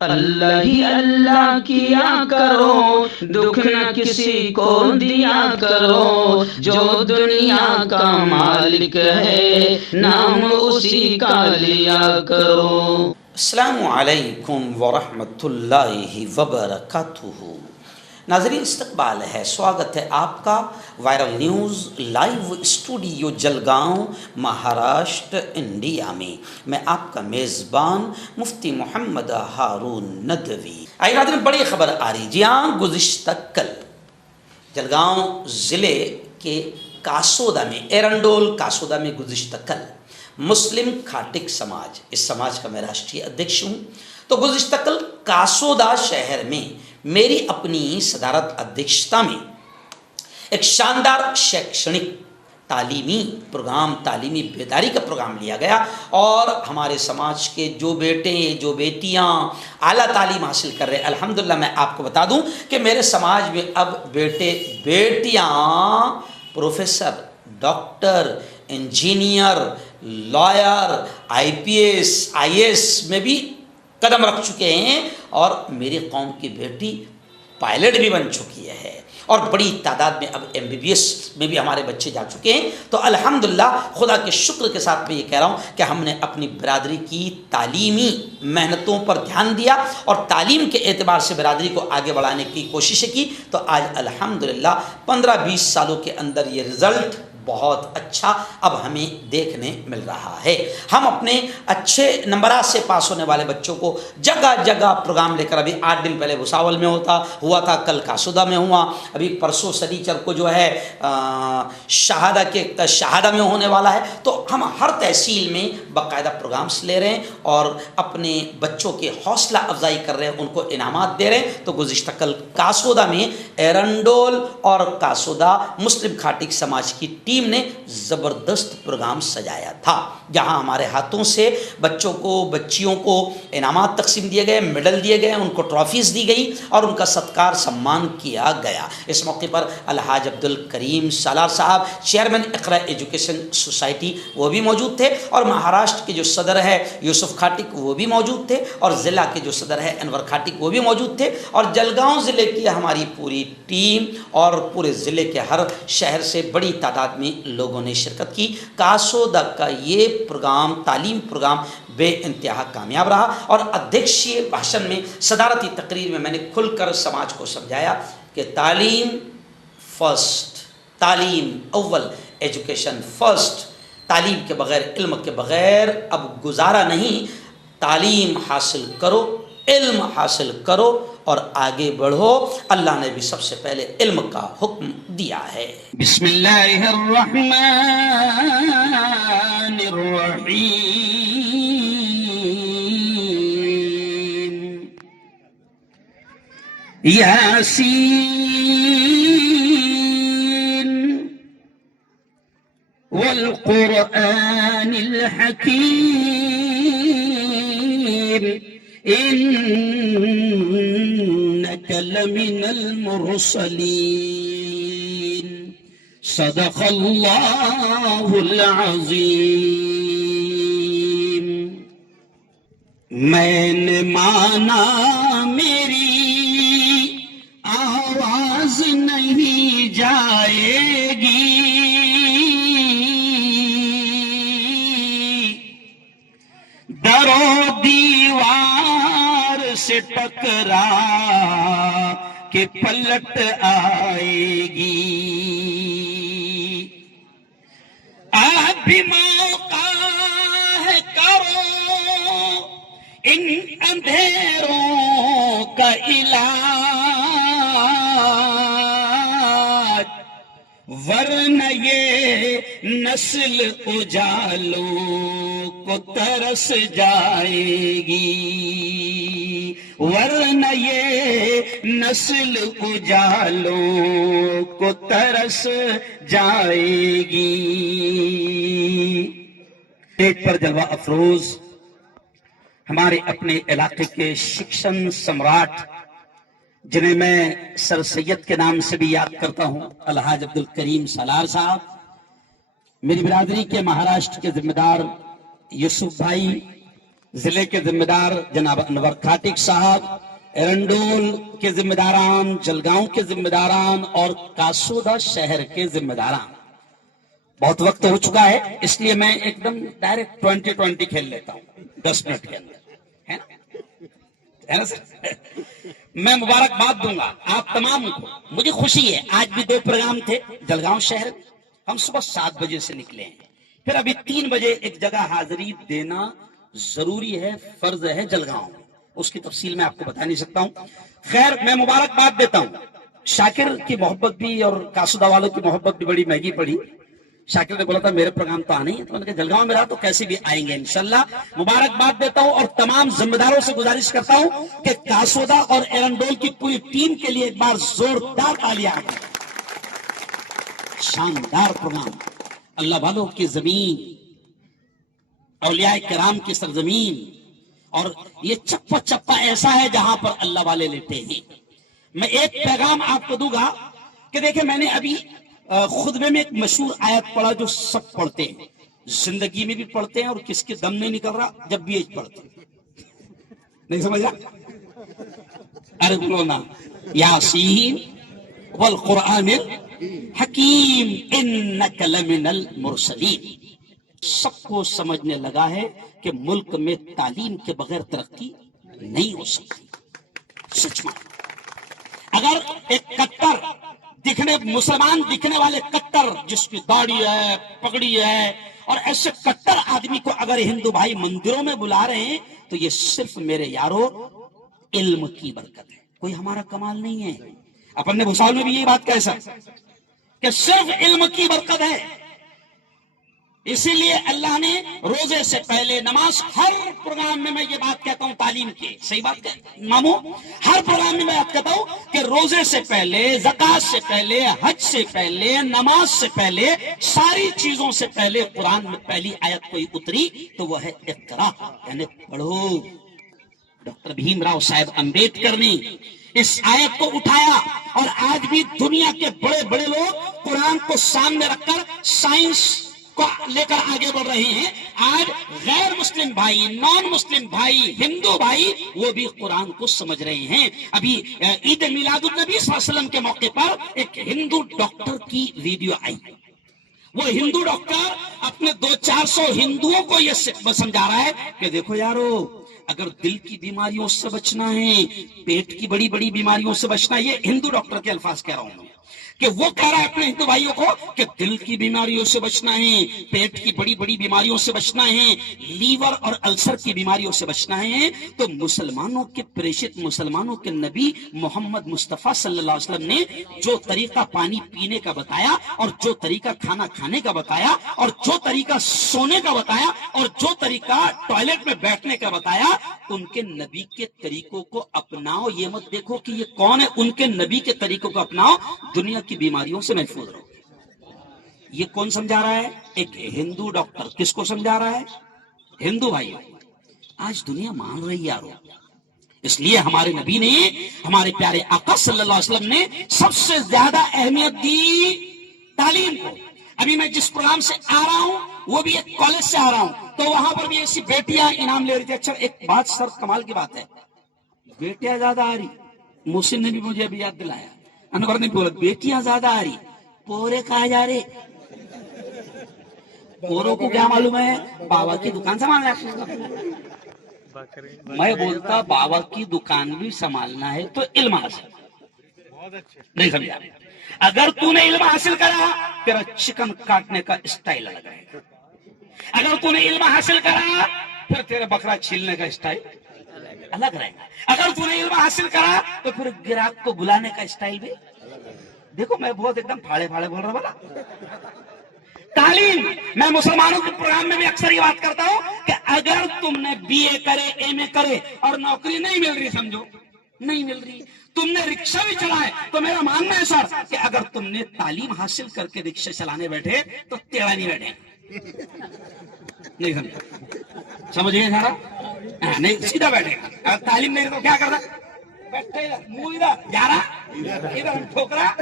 اللہ ہی اللہ کیا کرو، دکھ نہ کسی کو دیا کرو، جو دنیا کا مالک ہے نام اسی کا لیا کرو۔ السلام علیکم ورحمۃ اللہ وبرکاتہ۔ ناظرین، استقبال ہے، سواگت ہے آپ کا viral news live studio Jalgaon, Maharashtra, India میں۔ میں آپ کا میزبان مفتی محمد ہارون ندوی۔ آئیے ناظرین، بڑی خبر آ رہی۔ جی ہاں، گزشتہ کل جلگاؤں ضلع کے کاسودہ میں، ایرنڈول کاسودہ میں گزشتہ کل مسلم کھاٹک سماج، اس سماج کا میں راشٹریہ ادھیکش ہوں، تو گزشتہ کل کاسودہ شہر میں میری اپنی صدارت ادھیکشتا میں ایک شاندار شیکشنک تعلیمی پروگرام، تعلیمی بیداری کا پروگرام لیا گیا، اور ہمارے سماج کے جو بیٹے جو بیٹیاں اعلیٰ تعلیم حاصل کر رہے ہیں، الحمدللہ میں آپ کو بتا دوں کہ میرے سماج میں اب بیٹے بیٹیاں professor, doctor, engineer, lawyer, I P S, I S میں بھی قدم رکھ چکے ہیں، اور میری قوم کی بیٹی پائلٹ بھی بن چکی ہے، اور بڑی تعداد میں اب ایم بی بی ایس میں بھی ہمارے بچے جا چکے ہیں۔ تو الحمدللہ خدا کے شکر کے ساتھ میں یہ کہہ رہا ہوں کہ ہم نے اپنی برادری کی تعلیمی محنتوں پر دھیان دیا اور تعلیم کے اعتبار سے برادری کو آگے بڑھانے کی کوششیں کی، تو آج الحمدللہ 15-20 سالوں کے اندر یہ رزلٹ بہت اچھا اب ہمیں دیکھنے مل رہا ہے۔ ہم اپنے اچھے نمبرات سے پاس ہونے والے بچوں کو جگہ جگہ پروگرام لے کر، ابھی 8 دن پہلے بھساول میں ہوا تھا، کل کاسودہ میں ہوا، ابھی پرسوں سنیچر کو جو ہے شہادہ میں ہونے والا ہے۔ تو ہم ہر تحصیل میں باقاعدہ پروگرامس لے رہے ہیں اور اپنے بچوں کے حوصلہ افزائی کر رہے ہیں، ان کو انعامات دے رہے ہیں۔ تو گزشتہ کل کاسودہ میں ایرنڈول اور کاسودہ مسلم کھاٹک سماج کی ٹیم نے زبردست پروگرام سجایا تھا، جہاں ہمارے ہاتھوں سے بچوں کو، بچیوں کو انعامات تقسیم دیے گئے، میڈل دیے گئے، ان کو ٹرافیز دی گئی اور ان کا ستکار سمان کیا گیا۔ اس موقع پر الحاج عبد الکریم سالار صاحب، چیئرمین اقرا ایجوکیشن سوسائٹی، وہ بھی موجود تھے، اور مہاراشٹر کے جو صدر ہے یوسف کھاٹک، وہ بھی موجود تھے، اور ضلع کے جو صدر ہے انور کھاٹک، وہ بھی موجود تھے، اور جلگاؤں ضلع کی ہماری پوری ٹیم اور پورے ضلع کے ہر شہر سے بڑی تعداد میں لوگوں نے شرکت کی۔ کاسودہ کا یہ پروگرام، تعلیم پروگرام بے انتہا کامیاب رہا، اور ادھیکشیہ بھاشن میں، صدارتی تقریر میں میں نے کھل کر سماج کو سمجھایا کہ تعلیم فرسٹ، تعلیم اول، ایجوکیشن فرسٹ، تعلیم کے بغیر، علم کے بغیر اب گزارا نہیں۔ تعلیم حاصل کرو، علم حاصل کرو اور آگے بڑھو۔ اللہ نے بھی سب سے پہلے علم کا حکم دیا ہے۔ بسم اللہ الرحمن الرحیم۔ یاسین والقرآن الحکیم، إنك لمن المرسلين، صدق اللہ العظیم۔ میں نے مانا میری آواز نہیں جائے گی، در و دیوار سے ٹکرا کے پلٹ آئے گی۔ اب بھی موقع ہے، کرو ان اندھیروں کا علاج، ورنہ یہ نسل اجالوں کو ترس جائے گی، ورنہ یہ نسل اجالوں کو ترس جائے گی۔ ایک پر جلوہ افروز ہمارے اپنے علاقے کے شکشن سمراٹ، جنہیں میں سر سید کے نام سے بھی یاد کرتا ہوں، الحاج عبد الکریم سالار صاحب، میری برادری کے مہاراشٹر کے ذمہ دار یوسف بھائی، ضلع کے ذمہ دار جناب انور کھاٹک صاحب، ایرنڈول کے ذمہ داران، جلگاؤں کے ذمہ داران اور کاسودہ شہر کے ذمہ داران، بہت وقت ہو چکا ہے اس لیے میں ایک دم ڈائریکٹ 20-20 کھیل لیتا ہوں 10 منٹ کے اندر، ہے نا سر؟ میں مبارکباد دوں گا آپ تمام کو. مجھے خوشی ہے آج بھی 2 پروگرام تھے جلگاؤں شہر. ہم صبح 7 بجے سے نکلے ہیں، پھر ابھی 3 بجے ایک جگہ حاضری دینا ضروری ہے، فرض ہے جلگاؤں میں، اس کی تفصیل میں آپ کو بتا نہیں سکتا ہوں. خیر میں مبارکباد دیتا ہوں. شاکر کی محبت بھی اور کاسودہ والوں کی محبت بھی بڑی مہنگی پڑی. شاکر نے بولا تھا میرے پروگرام تو آنے ہی، تو میں نے کہا جلگاؤں میں رہا تو کیسے بھی آئیں گے انشاءاللہ. مبارکباد دیتا ہوں اور تمام ذمہ داروں سے گزارش کرتا ہوں کہ کاسودہ اور ایرنڈول کی پوری ٹیم کے لیے ایک بار زوردار تالیاں. شاندار پروگرام، اللہ والوں کی زمین، اولیاء کرام کی سرزمین، اور یہ چپا چپا ایسا ہے جہاں پر اللہ والے لیتے ہیں. میں ایک پیغام آپ کو دوں گا کہ دیکھیں میں نے ابھی خطبے میں ایک مشہور آیت پڑھا جو سب پڑھتے ہیں، زندگی میں بھی پڑھتے ہیں اور کس کے دم نہیں نکل رہا جب بھی ایج پڑھتے ہیں. نہیں سمجھا؟ ارے بولو نا، یاسین والقرآن الحکیم انک لمن المرسلین. سب کو سمجھنے لگا ہے کہ ملک میں تعلیم کے بغیر ترقی نہیں ہو سکتی. سچ میں اگر ایک کٹر مسلمان دکھنے والے کٹر جس کی داڑھی ہے، پگڑی ہے، اور ایسے کٹر آدمی کو اگر ہندو بھائی مندروں میں بلا رہے ہیں تو یہ صرف میرے یارو علم کی برکت ہے، کوئی ہمارا کمال نہیں ہے. اپن نے بھوسال میں بھی یہی بات کہا کہ صرف علم کی برکت ہے. اسی لیے اللہ نے روزے سے پہلے نماز، ہر پروگرام میں یہ بات کہتا ہوں تعلیم کی، صحیح بات مامو، ہر پروگرام میں میں بات کہتا ہوں کہ روزے سے پہلے، زکات سے پہلے، حج سے پہلے، نماز سے پہلے، ساری چیزوں سے پہلے قرآن میں پہلی آیت کوئی اتری تو وہ ہے اقرا، یعنی پڑھو. ڈاکٹر بھیم راؤ صاحب امبیڈکر نے اس آیت کو اٹھایا اور آج بھی دنیا کے بڑے بڑے لوگ قرآن کو سامنے رکھ کر سائنس کو لے کر آگے بڑھ رہے ہیں. آج غیر مسلم بھائی، نان مسلم بھائی، ہندو بھائی، وہ بھی قرآن کو سمجھ رہے ہیں. ابھی عید میلاد النبی صلی اللہ علیہ وسلم کے موقع پر ایک ہندو ڈاکٹر کی ویڈیو آئی. وہ ہندو ڈاکٹر اپنے 200-400 ہندوؤں کو یہ سمجھا رہا ہے کہ دیکھو یارو، اگر دل کی بیماریوں سے بچنا ہے، پیٹ کی بڑی بڑی بیماریوں سے بچنا ہے، یہ ہندو ڈاکٹر کے الفاظ کہہ رہا ہوں میں، کہ وہ کہہ رہا ہے اپنے ہندو بھائیوں کو کہ دل کی بیماریوں سے بچنا ہے، پیٹ کی بڑی بڑی بیماریوں سے بچنا ہے، لیور اور السر کی بیماریوں سے بچنا ہے. تو مسلمانوں کے پریشت، مسلمانوں کے نبی محمد مصطفیٰ صلی اللہ علیہ وسلم نے جو طریقہ پانی پینے کا بتایا، اور جو طریقہ کھانا کھانے کا بتایا، اور جو طریقہ سونے کا بتایا، اور جو طریقہ ٹوائلٹ میں بیٹھنے کا بتایا، ان کے نبی کے طریقوں کو اپناؤ. یہ مت دیکھو کہ یہ کون ہے، ان کے نبی کے طریقوں کو اپناؤ، دنیا کی بیماریوں سے محفوظ رہو. یہ کون سمجھا رہا ہے؟ ایک ہندو ڈاکٹر. کس کو سمجھا رہا ہے؟ ہندو بھائی. آج دنیا مان رہی ہے یارو. اس لیے ہمارے نبی نے، ہمارے پیارے آقا صلی اللہ علیہ وسلم نے سب سے زیادہ اہمیت دی تعلیم کو. ابھی میں جس پروگرام سے آ رہا ہوں وہ بھی ایک کالج سے آ رہا ہوں، تو وہاں پر بھی ایسی بیٹیاں انعام لے رہی تھی. اچھا ایک بات سر کمال کی بات ہے، بیٹیاں زیادہ آ رہی. محسن نے بھی مجھے ابھی یاد دلایا، انور نے بولا بیٹیاں زیادہ آ رہی، پورے کہا جا رہے. پوروں کو کیا معلوم ہے؟ بابا کی دکان سنبھالنا ہے. میں بولتا بابا کی دکان بھی سنبھالنا ہے تو علم حاصل. نہیں سمجھا؟ اگر تو نے علم حاصل کرا تیرا چکن کاٹنے کا اسٹائل الگ رہے گا. اگر تو نے علم حاصل کرا پھر تیرے بکرا چھیلنے کا اسٹائل الگ رہے گا. اگر تو نے علم حاصل کرا تو پھر گراہک کو بلانے کا اسٹائل بھی. دیکھو میں بہت ایک دم پھاڑے پھاڑے بول رہا بولا. تعلیم، میں مسلمانوں کے پروگرام میں بھی اکثر یہ بات کرتا ہوں کہ اگر تم نے بی اے کرے، ایم اے کرے اور نوکری نہیں مل رہی، سمجھو نہیں مل رہی، تم نے رکشہ بھی چلائے، تو میرا ماننا ہے سر کہ اگر تم نے تعلیم حاصل کر کے رکشہ چلانے بیٹھے تو ٹیڑھا نہیں بیٹھے. نہیں سمجھا؟ سمجھیے سارا؟ نہیں سیدھا بیٹھے گا. اگر تعلیم نہیں تو کیا کرنا؟ بیٹھے منہ ادھر جا رہا ادھر ٹھوکرا.